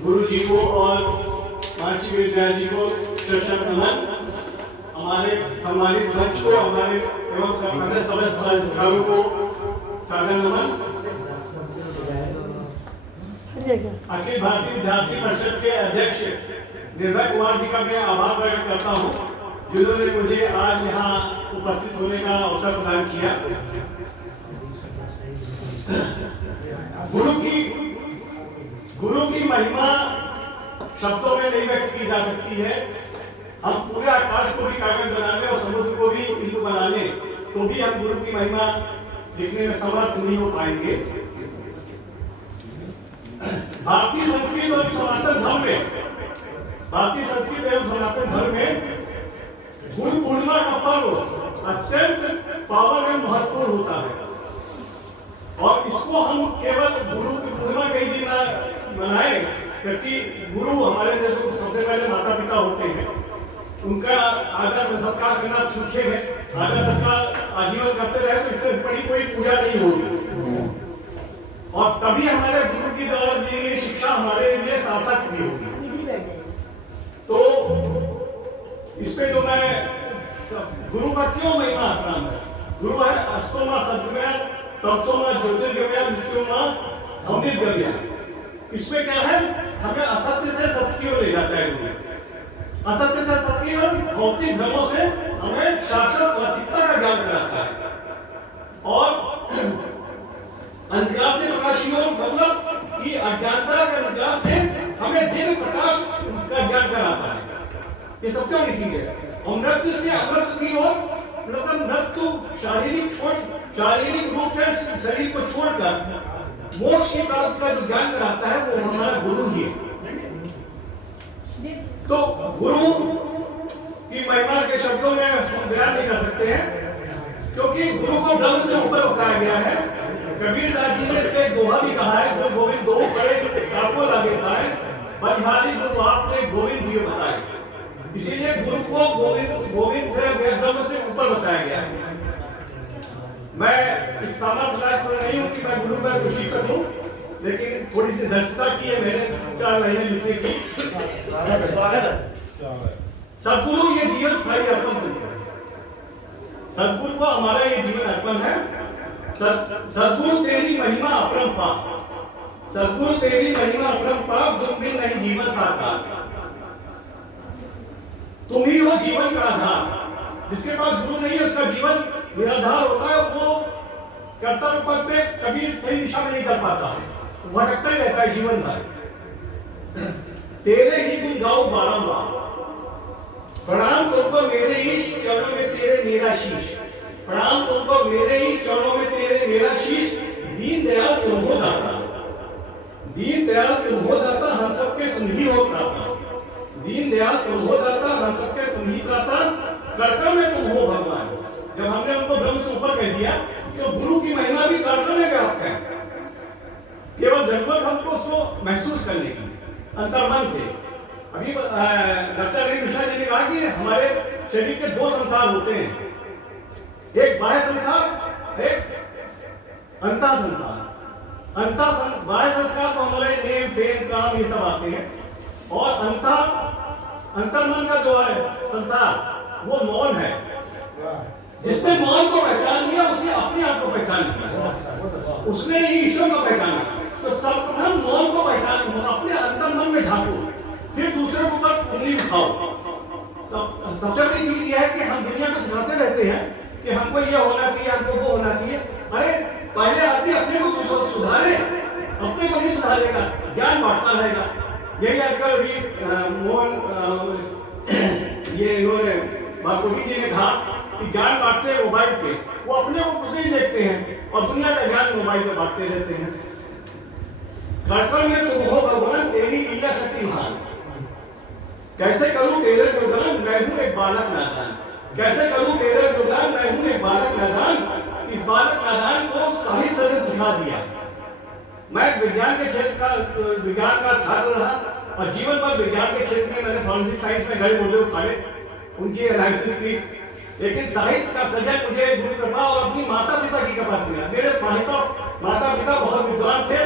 गुरु जी को और महर्षि वेदव्यास जी को शत नमन। हमारे सम्मानित मंच को, हमारे एवं अन्य सदस्य अधिकारियों को सादर नमन। अखिल भारतीय विद्यार्थी परिषद के अध्यक्ष निर्भय कुमार जी का मैं आभार प्रकट करता हूँ, जिन्होंने मुझे आज यहाँ उपस्थित होने का अवसर प्रदान किया। गुरु की महिमा शब्दों में नहीं व्यक्त की जा सकती है। हम पूरे आकाश को भी कागज बना लें और समुद्र को भी इंदु बना लें, तो भी हम गुरु की महिमा लिखने में समर्थ नहीं हो पाएंगे। भारतीय संस्कृत और सनातन धर्म में गुरु पूर्णिमा का पर्व अत्यंत पावन एवं महत्वपूर्ण होता है, और इसको हम केवल गुरु की पूर्णिमा के दिन मनाएं, क्योंकि गुरु हमारे जो सबसे पहले माता पिता होते हैं, उनका आदर सत्कार करना सीखे हैं। आदर सत्कार आजीवन करते रहे तो इससे बड़ी कोई पूजा नहीं होगी, और तभी हमारे गुरु की द्वारा दी गई शिक्षा हमारे लिए सार्थक भी होगी। तो इस पे जो मैं गुरु का क्यों महिमा आक्राम है, गुरु है अस्तोमा सद्गमय तमसोमा ज्योतिर्गमय मृत्युमा अमृतगमय। इसमें क्या है, हमें असत्य से सत्य की ओर ले जाता है गुरु। असत्य से सत्य की ओर, भौतिक भ्रमों से हमें शाश्वत वास्तविकता का ज्ञान कराता है, और अंधकार से प्रकाश की ओर मतलब कि अज्ञानता के अंधकार से हमें दिव्य प्रकाश का ज्ञान कराता है। ये सबसे बड़ी चीज है। और मृत्यु से अमृत की ओर, मतलब मृत्यु शारीरिक रूप से शरीर को छोड़कर मोक्ष की प्राप्ति का जो ज्ञान कराता है वो हमारा गुरु ही है। तो गुरु की महिमा के शब्दों में हम बयान नहीं कर सकते हैं, क्योंकि गुरु को ब्रह्म से ऊपर बताया गया है। कबीर दास जी ने इसके दोहा भी कहा है, जो गोविंद दो बड़े काफो लगे था, बलिहारी गुरु आपने गोविंद दियो बताए। इसीलिए गुरु को गोविंद से ब्रह्म से ऊपर बताया गया है। मैं इस सामर्थ्य तो नहीं हूं कि मैं गुरु पर कुछ लिख सकूं, लेकिन थोड़ी सी दक्षता की है मैंने 4 महीने लिखने की। सदगुरु ये जीवन साई अर्पण करते हैं। सदगुरु को हमारा ये जीवन अर्पण है। सदगुरु तेरी महिमा अपरंपार, सदगुरु तेरी महिमा अपरंपार, तुम बिन नहीं जीवन साकार। तुम ही हो जीवन का आधार। जिसके पास गुरु नहीं है उसका जीवन निराधार होता है। वो कर्तव्य पथ पे कभी सही दिशा में नहीं चल पाता है, भटकता ही रहता है जीवन भर। तेरे ही गुण गाओ बारंबार, प्रणाम तुमको मेरे ईश, चरणों में तेरे मेरा शीश। प्रणाम तुमको मेरे ही चरणों में तेरे मेरा शीश। दीन दयाल तुम हो दाता, दीन दयाल तुम हो दाता, हम सबके तुम ही हो प्राता। दीन दयाल तुम हो दाता, हम सबके तुम ही प्राता, कर्तव्य में तुम हो भगवान। जब हमने उनको ब्रह्म से ऊपर कह दिया, तो गुरु की महिमा भी कर्तव्य में व्याप्त है। केवल जरूरत हमको उसको महसूस करने की अंतर्मन से। अभी डॉक्टर अनिल मिश्रा जी ने कहा कि हमारे शरीर के 2 संसार होते हैं, एक बाह्य संसार, एक अंतः संसार। बाह्य संस्कार तो हमारे नेम फेम काम ये सब आते हैं, और अंतर्मन का जो है संसार वो मौन है। जिसने मौन को पहचान लिया उसने अपने आप को पहचान लिया, उसने ही ईश्वर को पहचाना। तो सर्वप्रथम मौन को पहचान, अपने अंतर्मन में झांको, फिर दूसरे के ऊपर उंगली उठाओ। सबसे बड़ी चीज यह है कि हम दुनिया को सुनाते रहते हैं कि हमको ये होना चाहिए, हमको वो होना चाहिए। अरे पहले आदमी अपने को सुधारे, अपने को नहीं सुधारेगा, ज्ञान बांटता रहेगा। यही आजकल अभी मोहन ये इन्होंने बारकोटी जी ने कहा कि ज्ञान बांटते हैं मोबाइल पे, वो अपने को कुछ नहीं देखते हैं और दुनिया का ज्ञान मोबाइल पे बांटते रहते हैं। कर्तव्य में तुम हो भगवान, तेरी लीला शक्ति महान। कैसे करूं तेरे गुणगान, मैं हूं एक बालक नादान। कैसे करूं तेरे गुणगान, मैं हूं एक बालक नादान। इस बालक नादान को साहित्य ने सिखा दिया। मैं विज्ञान के क्षेत्र का विज्ञान का छात्र रहा, और जीवन भर विज्ञान के क्षेत्र में मैंने फॉरेंसिक साइंस में गए मुद्दे उठाए, उनकी एनालिसिस की। लेकिन साहित्य का सजग मुझे गुरु कृपा और अपनी माता पिता की कृपा से मिला। मेरे माता पिता बहुत विद्वान थे,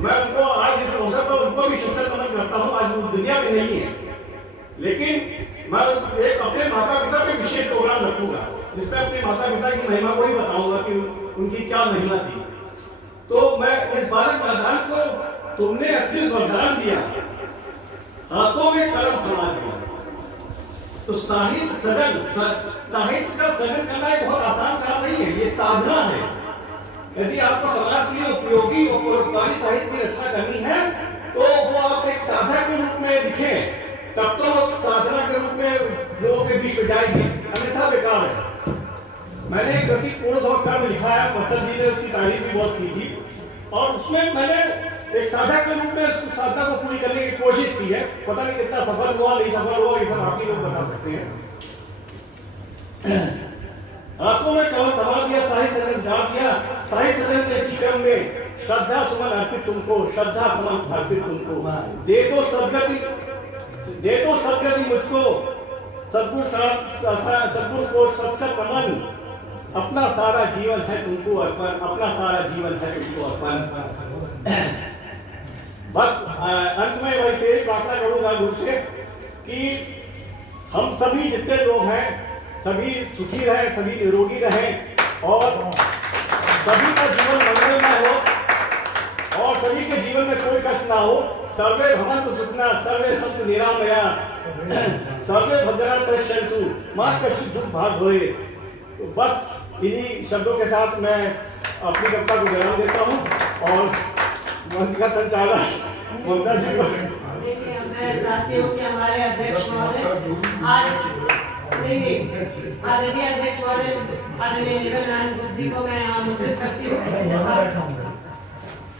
मैं उनको आज इस अवसर पर उनको भी शिक्षक नमन करता हूँ। आज वो दुनिया में नहीं है, लेकिन मैं एक अपने माता पिता पे विशेष प्रोग्राम रखूंगा जिसमें अपने माता पिता की महिमा को ही बताऊंगा कि उनकी क्या महिमा थी। तो मैं इस बालक मैदान को तुमने अत्युत वरदान दिया, हाथों में कलम थमा दिया। तो साहित्य सजन, साहित्य का सजन करना एक बहुत आसान काम नहीं है, ये साधना है। यदि आपको समाज के लिए उपयोगी और परोपकारी साहित्य की रचना करनी है तो वो आप एक साधक के रूप में दिखें, तब तो वो साधना के रूप में लोगों के बीच में जाएगी, अन्यथा बेकार है। मैंने एक कृति पूर्णोत्तर में लिखा है, बसर जी ने उसकी तारीफ भी बहुत की थी, और उसमें मैंने एक साधक के रूप में उस साधना को पूरी करने की कोशिश की है। पता नहीं कितना सफल हुआ नहीं सफल हुआ, ये सब आप ही लोग बता सकते हैं। हाथों में कलम थमा दिया, साहित्य सदन जा दिया। साहित्य सदन के इसी क्रम में श्रद्धा सुमन अर्पित तुमको, श्रद्धा सुमन अर्पित तुमको। दे दो सदगति मुझको, सद्गुरु को सत्सत नमन। अपना सारा जीवन है तुमको अर्पण, अपना सारा जीवन है तुमको अर्पण। बस अंत में वैसे ही प्रार्थना करूंगा गुरु से कि हम सभी जितने लोग हैं सभी सुखी रहें, सभी निरोगी रहें और सभी का जीवन मंगलमय हो और सभी के जीवन में कोई कष्ट ना हो। सर्वे भवन्तु सुखिनः, सर्वे सन्तु निरामयाः, सर्वे भद्राणि पश्यन्तु मा कश्चित् दुःख भाग् भवेत्। बस इन्हीं शब्दों के साथ मैं अपनी कविता को विराम देता हूँ और मंच का संचालन ममता जी को। मैं चाहती हूँ कि हमारे अध्यक्ष महोदय आज आदरणीय अध्यक्ष महोदय आदरणीय नीलम नारायण गुप्ता जी को मैं आमंत्रित करती हूँ।